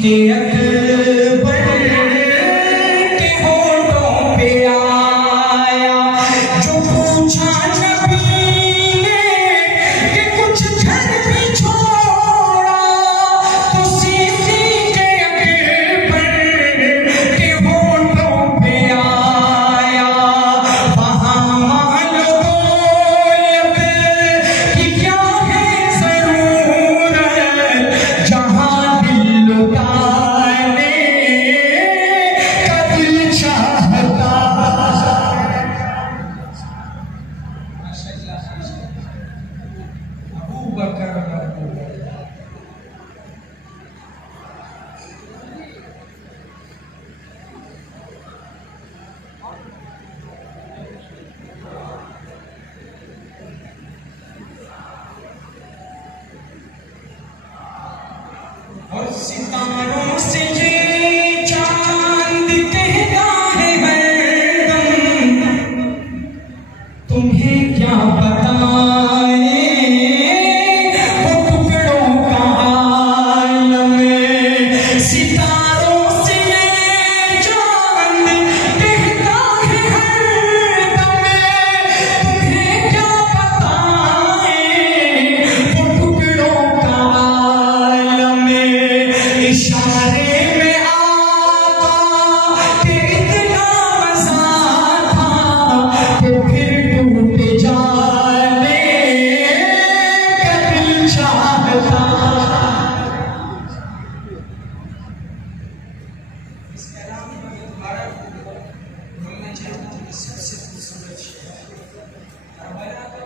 सीते अकबर के होठों पे आया जो पूछा नबी ने कि कुछ घर भी छोड़ा, तो सीते अकबर के होठों पे आया। वहाँ मालूम कि क्या है जरूरत, जहाँ दिल लुटाने का दिल चाहता। अबू बकर और सितारों से ये चांद कहता है हरदम, तुम्हें क्या बताएं वो टुकड़ों का आलम। सितारों से ये चांद कहता है हरदम, तुम्हें क्या बताएं वो टुकड़ों का आलम। इशारे में आका के इतना मजा था कि फिर टूट जाने का दिल चाहता। इस कलाम में दोबारा बोलना चाहता हूँ कि सबसे खूबसूरत शेर है। करबला का